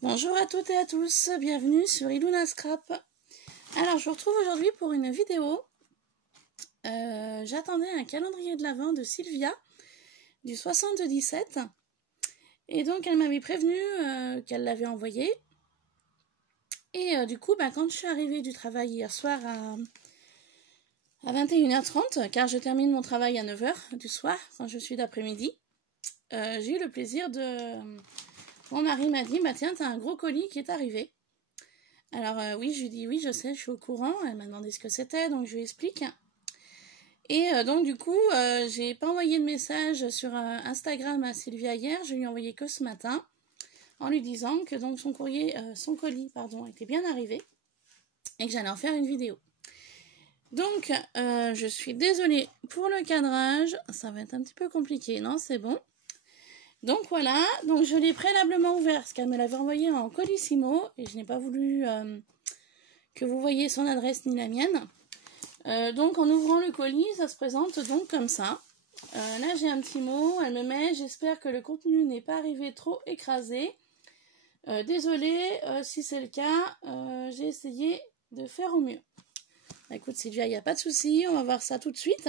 Bonjour à toutes et à tous, bienvenue sur Iluna Scrap. Alors je vous retrouve aujourd'hui pour une vidéo. J'attendais un calendrier de l'Avent de Sylvia du 77 et donc elle m'avait prévenu qu'elle l'avait envoyé. Et du coup quand je suis arrivée du travail hier soir à 21h30, car je termine mon travail à 9h du soir quand je suis d'après-midi, j'ai eu le plaisir de... Mon mari m'a dit, bah tiens, t'as un gros colis qui est arrivé. Alors oui, je lui dis, oui, je sais, je suis au courant. Elle m'a demandé ce que c'était, donc je lui explique. Et donc du coup, j'ai pas envoyé de message sur Instagram à Sylvia hier, je lui ai envoyé que ce matin, en lui disant que donc son colis était bien arrivé, et que j'allais en faire une vidéo. Donc, je suis désolée pour le cadrage, ça va être un petit peu compliqué, non, c'est bon. Donc voilà, donc je l'ai préalablement ouvert parce qu'elle me l'avait envoyé en colissimo et je n'ai pas voulu que vous voyez son adresse ni la mienne. Donc en ouvrant le colis, ça se présente donc comme ça. Là j'ai un petit mot, elle me met « J'espère que le contenu n'est pas arrivé trop écrasé. Désolée, si c'est le cas, j'ai essayé de faire au mieux. » Bah, écoute Sylvia, il n'y a pas de souci, on va voir ça tout de suite.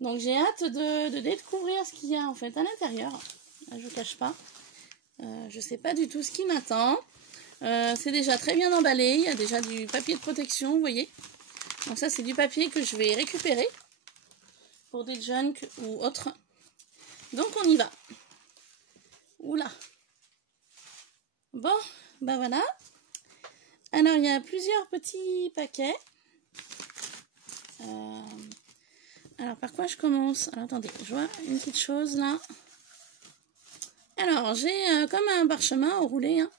Donc j'ai hâte de découvrir ce qu'il y a en fait à l'intérieur. Je vous cache pas. Je sais pas du tout ce qui m'attend. C'est déjà très bien emballé. Il y a déjà du papier de protection, vous voyez. Donc ça c'est du papier que je vais récupérer pour des junk ou autres. Donc on y va. Oula. Bon, bah voilà. Alors il y a plusieurs petits paquets. Alors, par quoi je commence? Alors, attendez, je vois une petite chose là. Alors, j'ai comme un parchemin enroulé, hein,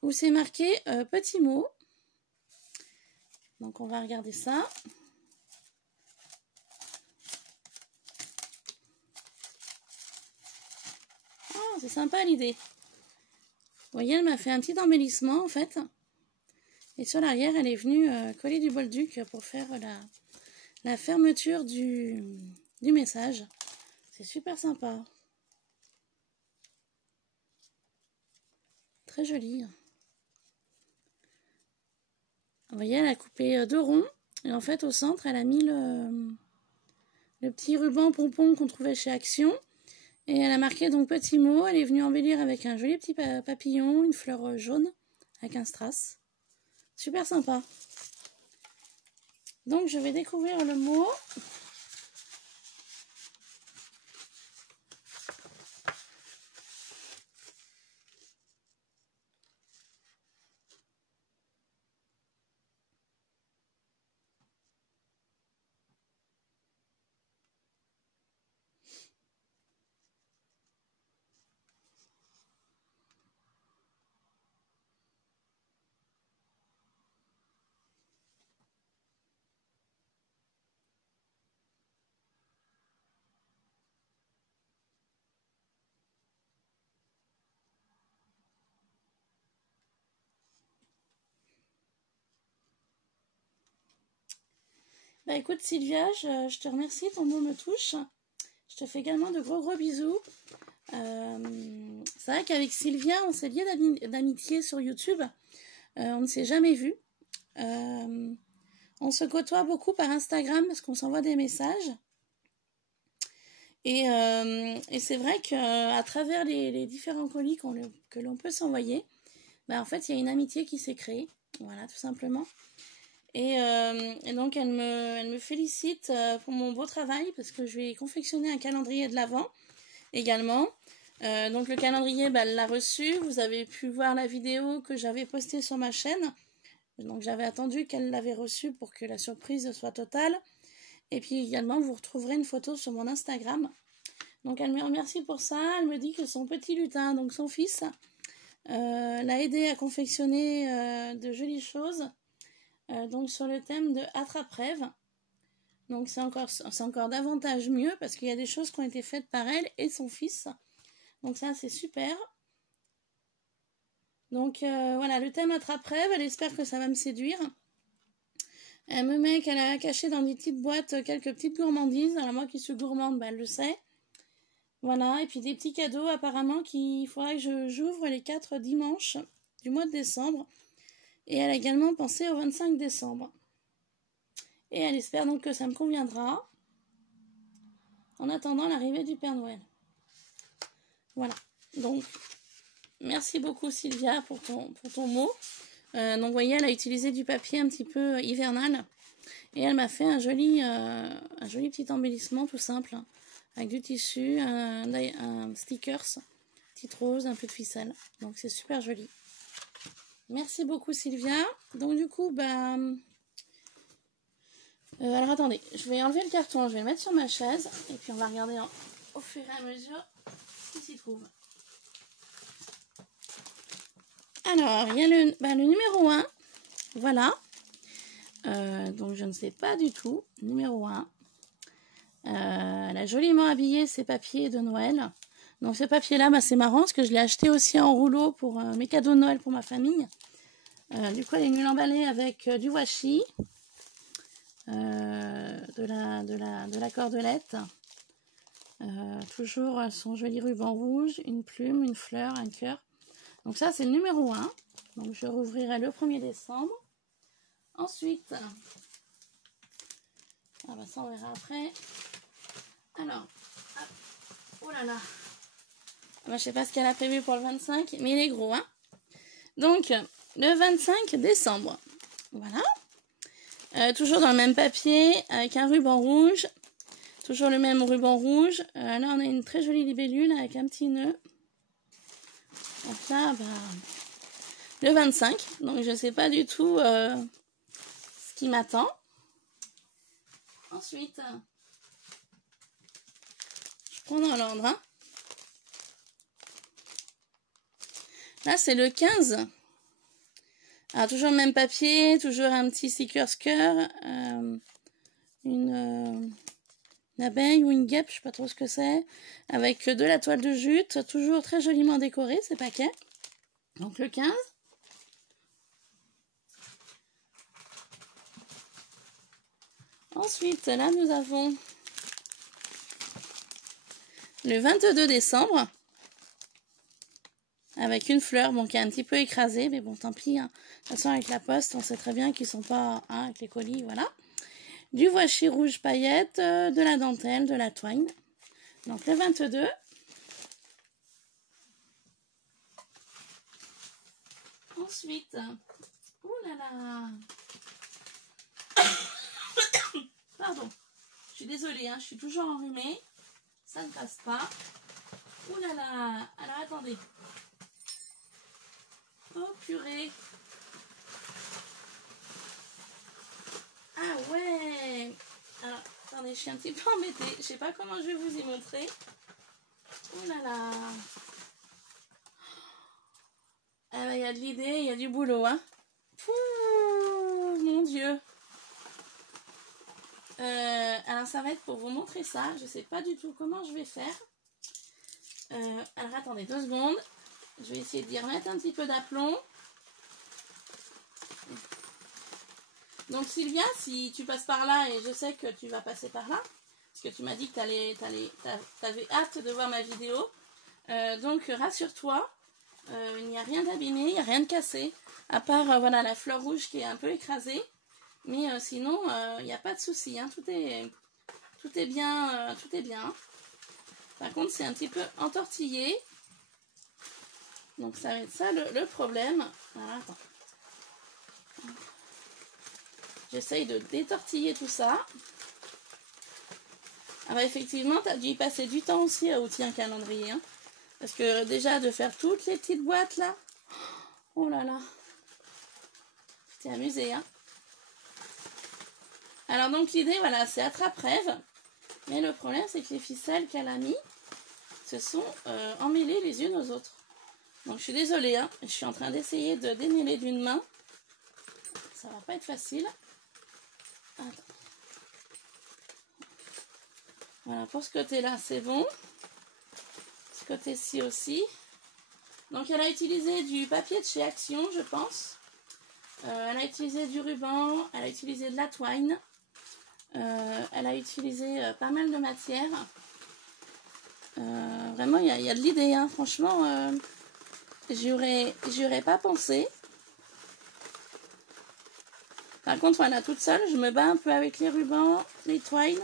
où c'est marqué petit mot. Donc, on va regarder ça. Oh, c'est sympa l'idée. Vous voyez, elle m'a fait un petit embellissement en fait. Et sur l'arrière, elle est venue coller du bolduc pour faire la fermeture du message. C'est super sympa. Très joli. Vous voyez, elle a coupé deux ronds. Et en fait, au centre, elle a mis le petit ruban pompon qu'on trouvait chez Action. Et elle a marqué donc petit mot. Elle est venue embellir avec un joli petit papillon, une fleur jaune avec un strass. Super sympa. Donc, je vais découvrir le mot. Bah écoute Sylvia, je te remercie, ton mot me touche. Je te fais également de gros bisous. C'est vrai qu'avec Sylvia, on s'est liés d'amitié sur YouTube. On ne s'est jamais vus. On se côtoie beaucoup par Instagram parce qu'on s'envoie des messages. Et c'est vrai qu'à travers les différents colis que l'on peut s'envoyer, bah en fait, il y a une amitié qui s'est créée. Voilà, tout simplement. Et donc, elle me félicite pour mon beau travail parce que je lui ai confectionné un calendrier de l'Avent également. Donc, le calendrier, bah, elle l'a reçu. Vous avez pu voir la vidéo que j'avais postée sur ma chaîne. Donc, j'avais attendu qu'elle l'avait reçu pour que la surprise soit totale. Et puis également, vous retrouverez une photo sur mon Instagram. Donc, elle me remercie pour ça. Elle me dit que son petit lutin, donc son fils, l'a aidé à confectionner de jolies choses. Donc sur le thème de attrape-rêve. Donc c'est encore davantage mieux parce qu'il y a des choses qui ont été faites par elle et son fils. Donc ça c'est super. Donc voilà, le thème attrape-rêve, elle espère que ça va me séduire. Elle me met qu'elle a caché dans des petites boîtes quelques petites gourmandises. Alors moi qui suis gourmande, bah, elle le sait. Voilà, et puis des petits cadeaux apparemment qu'il faudra que j'ouvre les 4 dimanches du mois de décembre. Et elle a également pensé au 25 décembre. Et elle espère donc que ça me conviendra en attendant l'arrivée du Père Noël. Voilà, donc merci beaucoup Sylvia pour ton mot. Donc vous voyez, elle a utilisé du papier un petit peu hivernal. Et elle m'a fait un joli petit embellissement tout simple. Avec du tissu, un stickers, petite rose, un peu de ficelle. Donc c'est super joli. Merci beaucoup Sylvia. Donc du coup, alors attendez, je vais enlever le carton, je vais le mettre sur ma chaise. Et puis on va regarder au fur et à mesure ce qui s'y trouve. Alors, il y a le numéro 1. Voilà. Donc je ne sais pas du tout. Numéro 1. Elle a joliment habillé ses papiers de Noël. Donc ce papier-là, c'est marrant parce que je l'ai acheté aussi en rouleau pour mes cadeaux de Noël pour ma famille. Du coup, elle est venue l'emballer avec du washi, de la cordelette, toujours son joli ruban rouge, une plume, une fleur, un cœur. Donc ça, c'est le numéro 1. Donc je rouvrirai le 1er décembre. Ensuite, ça on verra après. Alors, hop, oh là là. Je sais pas ce qu'elle a prévu pour le 25, mais il est gros, hein. Donc, le 25 décembre. Voilà. Toujours dans le même papier, avec un ruban rouge. Toujours le même ruban rouge. Là, on a une très jolie libellule avec un petit nœud. Donc là, le 25. Donc, je sais pas du tout ce qui m'attend. Ensuite, je prends dans l'ordre, hein. Là, c'est le 15. Alors, toujours le même papier, toujours un petit sticker cœur, une abeille ou une guêpe, je sais pas trop ce que c'est, avec de la toile de jute, toujours très joliment décoré, ces paquets. Donc, le 15. Ensuite, là, nous avons le 22 décembre. Avec une fleur, qui est un petit peu écrasée, mais bon, tant pis. Hein. De toute façon, avec la poste, on sait très bien qu'ils sont pas avec les colis, voilà. Du washi rouge paillette, de la dentelle, de la twine. Donc, le 22. Ensuite, oulala. Pardon, je suis désolée, hein, je suis toujours enrhumée. Ça ne passe pas. Oulala. Alors, attendez. Oh purée. Ah ouais. Alors, attendez, je suis un petit peu embêtée. Je sais pas comment je vais vous y montrer. Oh là là. Ah bah, il y a de l'idée, il y a du boulot, hein. Pouh, mon Dieu. Alors ça va être pour vous montrer ça. Je sais pas du tout comment je vais faire. Alors attendez 2 secondes. Je vais essayer d'y remettre un petit peu d'aplomb. Donc Sylvia, si tu passes par là, et je sais que tu vas passer par là, parce que tu m'as dit que tu avais hâte de voir ma vidéo, donc rassure-toi, il n'y a rien d'abîmé, il n'y a rien de cassé, à part voilà, la fleur rouge qui est un peu écrasée, mais sinon il n'y a pas de souci, hein, tout est bien, tout est bien. Par contre c'est un petit peu entortillé, donc ça va être ça le problème. Alors, attends. J'essaye de détortiller tout ça. Ah bah effectivement, tu as dû y passer du temps aussi à outiller un calendrier. Hein. Parce que déjà, de faire toutes les petites boîtes là. Oh là là. Tu t'es amusé, hein. Alors donc l'idée, voilà, c'est attrape-rêve. Mais le problème, c'est que les ficelles qu'elle a mis se sont emmêlées les unes aux autres. Donc je suis désolée, hein. Je suis en train d'essayer de démêler d'une main. Ça va pas être facile. Attends. Voilà, pour ce côté-là, c'est bon. Ce côté-ci aussi. Donc, elle a utilisé du papier de chez Action, je pense. Elle a utilisé du ruban. Elle a utilisé de la twine. Elle a utilisé pas mal de matière. Vraiment, il y a de l'idée, hein. Franchement, j'y aurais pas pensé. Par contre, voilà, toute seule, je me bats un peu avec les rubans, les twines,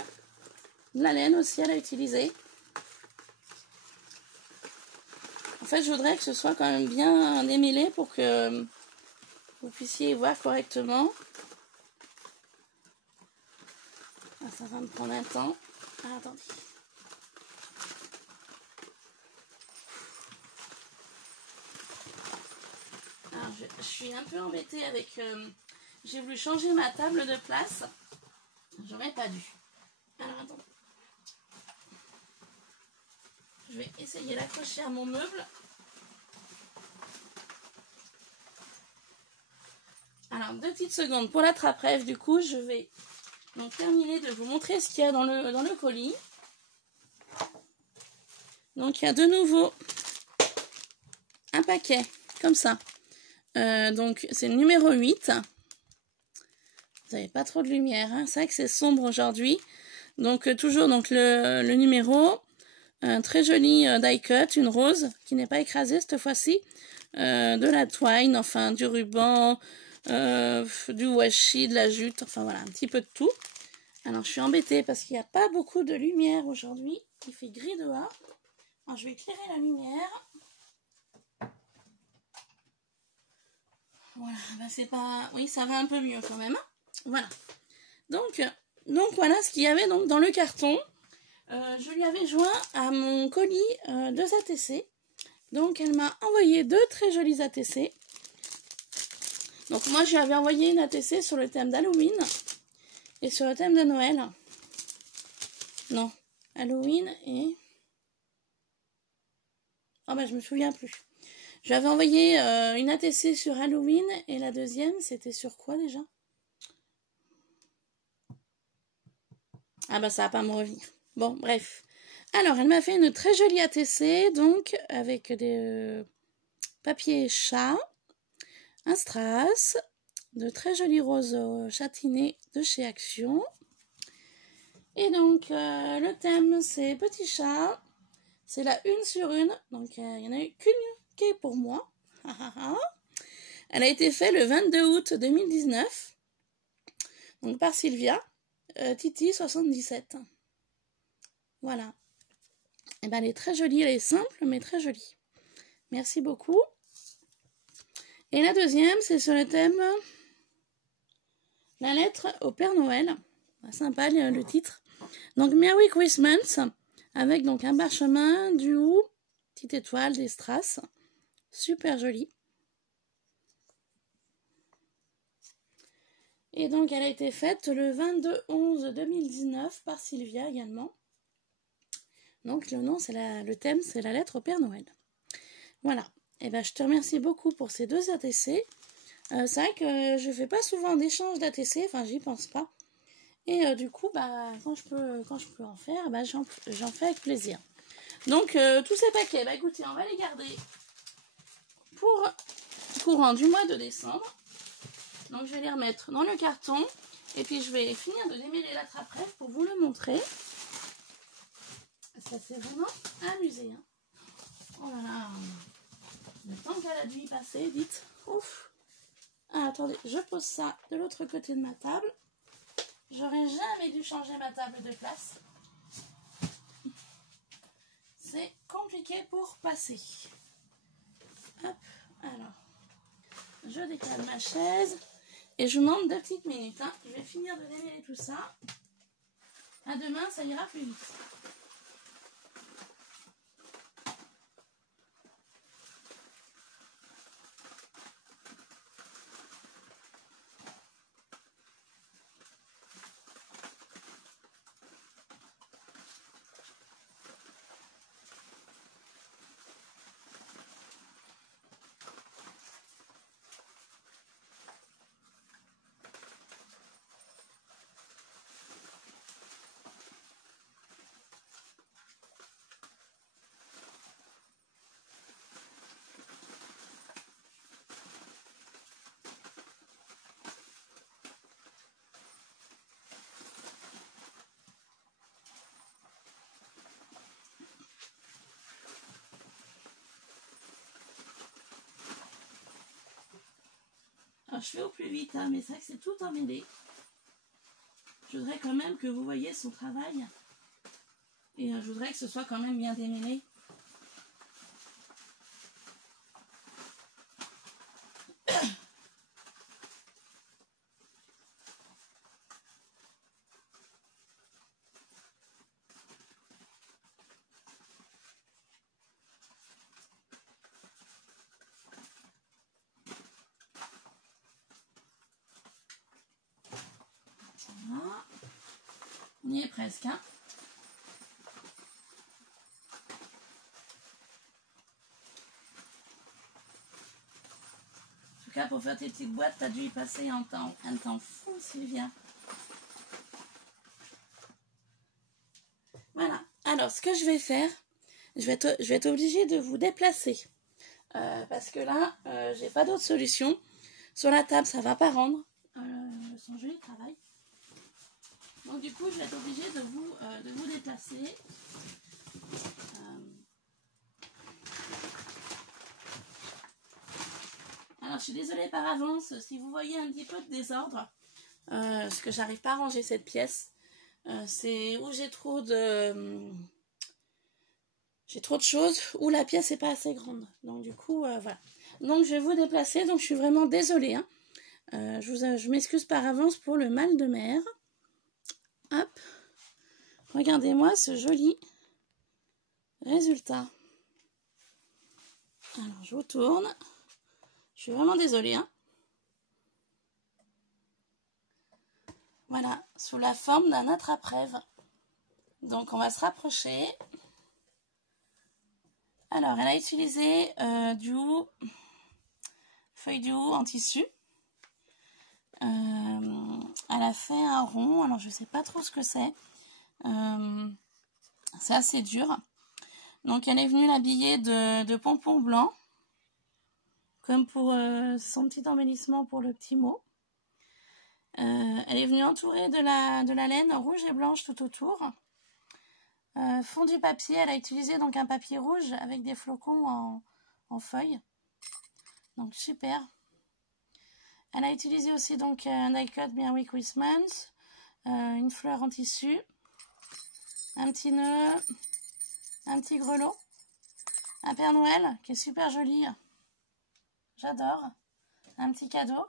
la laine aussi, elle a utilisé. En fait, je voudrais que ce soit quand même bien démêlé pour que vous puissiez voir correctement. Ah, ça va me prendre un temps. Ah, attendez. Alors, je suis un peu embêtée avec... j'ai voulu changer ma table de place. J'aurais pas dû. Alors, attendez. Je vais essayer d'accrocher à mon meuble. Alors, 2 petites secondes pour l'attrape-rêve. Du coup, je vais donc terminer de vous montrer ce qu'il y a dans le colis. Donc, il y a de nouveau un paquet, comme ça. Donc, c'est le numéro 8. Vous n'avez pas trop de lumière, hein. C'est vrai que c'est sombre aujourd'hui. Donc, toujours donc, le numéro. Un très joli die cut, une rose qui n'est pas écrasée cette fois-ci. De la twine, enfin du ruban, du washi, de la jute, enfin voilà, un petit peu de tout. Alors je suis embêtée parce qu'il n'y a pas beaucoup de lumière aujourd'hui. Il fait gris dehors. Alors je vais éclairer la lumière. Voilà, ben c'est pas... Oui, ça va un peu mieux quand même. Voilà. Donc voilà ce qu'il y avait donc dans le carton. Je lui avais joint à mon colis 2 ATC. Donc elle m'a envoyé 2 très jolis ATC. Donc moi je lui avais envoyé une ATC sur le thème d'Halloween et sur le thème de Noël. Non, Halloween et... Oh bah je me souviens plus. Je lui avais envoyé une ATC sur Halloween et la deuxième c'était sur quoi déjà? Ah bah ça va pas me revenir. Bon bref. Alors elle m'a fait une très jolie ATC donc avec des papiers chat, un strass, de très jolis roses châtinés de chez Action. Et donc le thème c'est petit chat. C'est la 1 sur 1. Donc il n'y en a eu qu'une qui est pour moi. Elle a été faite le 22 août 2019. Donc par Sylvia. Titi 77. Voilà. Et ben elle est très jolie, elle est simple mais très jolie. Merci beaucoup. Et la deuxième, c'est sur le thème la lettre au Père Noël. Sympa le titre. Donc Merry Christmas avec donc un parchemin, du hou, petite étoile, des strass. Super joli. Et donc elle a été faite le 22/11/2019 par Sylvia également. Donc le thème c'est la lettre au Père Noël. Voilà. Et ben je te remercie beaucoup pour ces 2 ATC. C'est vrai que je fais pas souvent d'échanges d'ATC, enfin j'y pense pas. Et du coup, bah, quand je peux en faire, bah, j'en fais avec plaisir. Donc tous ces paquets, bah écoutez, on va les garder pour courant du mois de décembre. Donc je vais les remettre dans le carton. Et puis je vais finir de démêler la trappe-rêve pour vous le montrer. Ça s'est vraiment amusé. Hein. Oh là là. Le temps qu'elle a dû y passer, dites. Ouf. Ah, attendez, je pose ça de l'autre côté de ma table. J'aurais jamais dû changer ma table de place. C'est compliqué pour passer. Hop, alors. Je décale ma chaise. Et je vous demande 2 petites minutes. Hein. Je vais finir de démêler tout ça. À demain, ça ira plus vite. Alors je fais au plus vite, hein, mais c'est vrai que c'est tout emmêlé. Je voudrais quand même que vous voyez son travail. Et je voudrais que ce soit quand même bien démêlé. Voilà. On y est presque, hein. En tout cas, pour faire tes petites boîtes, tu as dû y passer un temps fou, Sylvia. Voilà. Alors, ce que je vais faire, je vais être obligée de vous déplacer. Parce que là, j'ai pas d'autre solution. Sur la table, ça va pas rendre. Son joli travail. Donc du coup, je vais être obligée de vous déplacer. Alors, je suis désolée par avance si vous voyez un petit peu de désordre. Parce que j'arrive pas à ranger cette pièce. C'est où j'ai trop de choses, ou la pièce n'est pas assez grande. Donc du coup, voilà. Donc je vais vous déplacer, donc je suis vraiment désolée. Hein. Je m'excuse par avance pour le mal de mer. Hop. Regardez-moi ce joli résultat. Alors je vous tourne. Je suis vraiment désolée. Hein. Voilà, sous la forme d'un attrape-rêve. Donc on va se rapprocher. Alors elle a utilisé du hou, feuille du hou en tissu. Elle a fait un rond, alors je sais pas trop ce que c'est. C'est assez dur. Donc elle est venue l'habiller de pompons blancs, comme pour son petit embellissement pour le petit mot. Elle est venue entourée de la laine rouge et blanche tout autour. Fond du papier, elle a utilisé donc un papier rouge avec des flocons en feuilles. Donc super. Elle a utilisé aussi donc un die cut Merry Christmas, une fleur en tissu, un petit nœud, un petit grelot, un Père Noël qui est super joli, j'adore, un petit cadeau,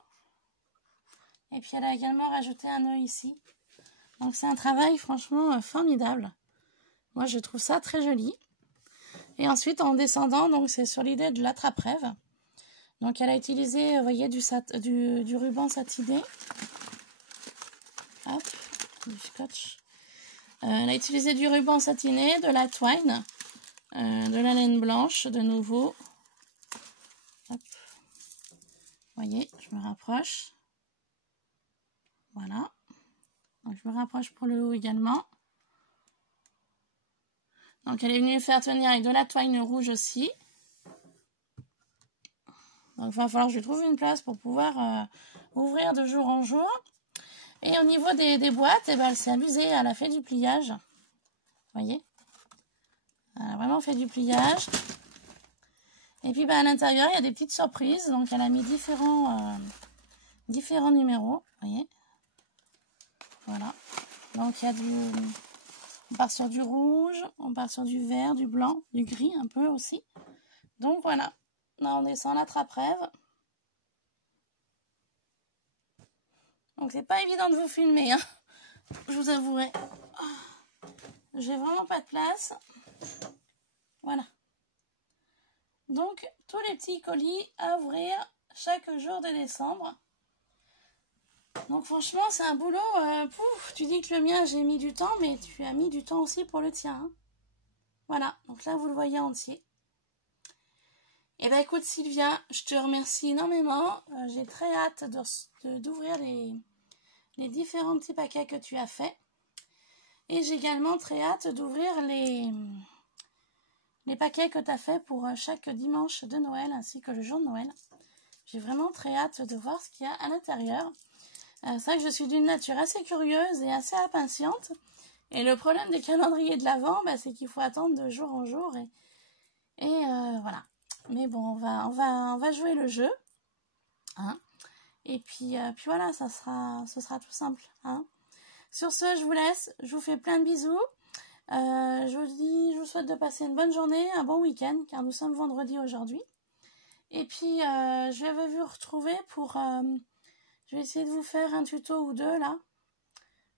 et puis elle a également rajouté un nœud ici. Donc c'est un travail franchement formidable. Moi je trouve ça très joli. Et ensuite en descendant, donc c'est sur l'idée de l'attrape-rêve. Donc elle a utilisé, vous voyez, du ruban satiné. Hop, du scotch. Elle a utilisé du ruban satiné, de la twine, de la laine blanche de nouveau. Hop. Vous voyez, je me rapproche. Voilà. Donc je me rapproche pour le haut également. Donc elle est venue faire tenir avec de la twine rouge aussi. Donc il va falloir que je trouve une place pour pouvoir ouvrir de jour en jour. Et au niveau des boîtes, eh ben, elle s'est amusée, elle a fait du pliage. Vous voyez? Elle a vraiment fait du pliage. Et puis ben, à l'intérieur, il y a des petites surprises. Donc elle a mis différents numéros. Vous voyez? Voilà. Donc il y a on part sur du rouge, on part sur du vert, du blanc, du gris un peu aussi. Donc voilà. Là on descend l'attrape-rêve. Donc c'est pas évident de vous filmer, hein, je vous avouerai. J'ai vraiment pas de place. Voilà. Donc tous les petits colis à ouvrir chaque jour de décembre. Donc franchement c'est un boulot, tu dis que le mien j'ai mis du temps, mais tu as mis du temps aussi pour le tien. Hein. Voilà, donc là vous le voyez entier. Et ben écoute Sylvia, je te remercie énormément. J'ai très hâte d'ouvrir les différents petits paquets que tu as fait. Et j'ai également très hâte d'ouvrir les paquets que tu as fait pour chaque dimanche de Noël ainsi que le jour de Noël. J'ai vraiment très hâte de voir ce qu'il y a à l'intérieur. C'est vrai que je suis d'une nature assez curieuse et assez impatiente. Et le problème des calendriers de l'Avent, bah, c'est qu'il faut attendre de jour en jour. Et voilà. Mais bon, on va jouer le jeu. Hein. Et puis voilà, ce sera tout simple. Hein. Sur ce, je vous laisse. Je vous fais plein de bisous. Je vous souhaite de passer une bonne journée, un bon week-end, car nous sommes vendredi aujourd'hui. Et puis, je vais vous retrouver pour... je vais essayer de vous faire un tuto ou deux, là.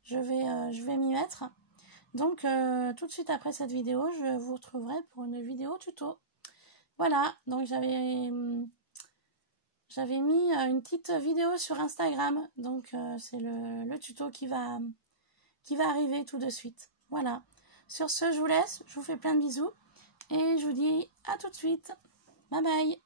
Je vais m'y mettre. Donc, tout de suite après cette vidéo, je vous retrouverai pour une vidéo tuto. Voilà, donc j'avais mis une petite vidéo sur Instagram. Donc, c'est le tuto qui va arriver tout de suite. Voilà. Sur ce, je vous laisse. Je vous fais plein de bisous. Et je vous dis à tout de suite. Bye bye.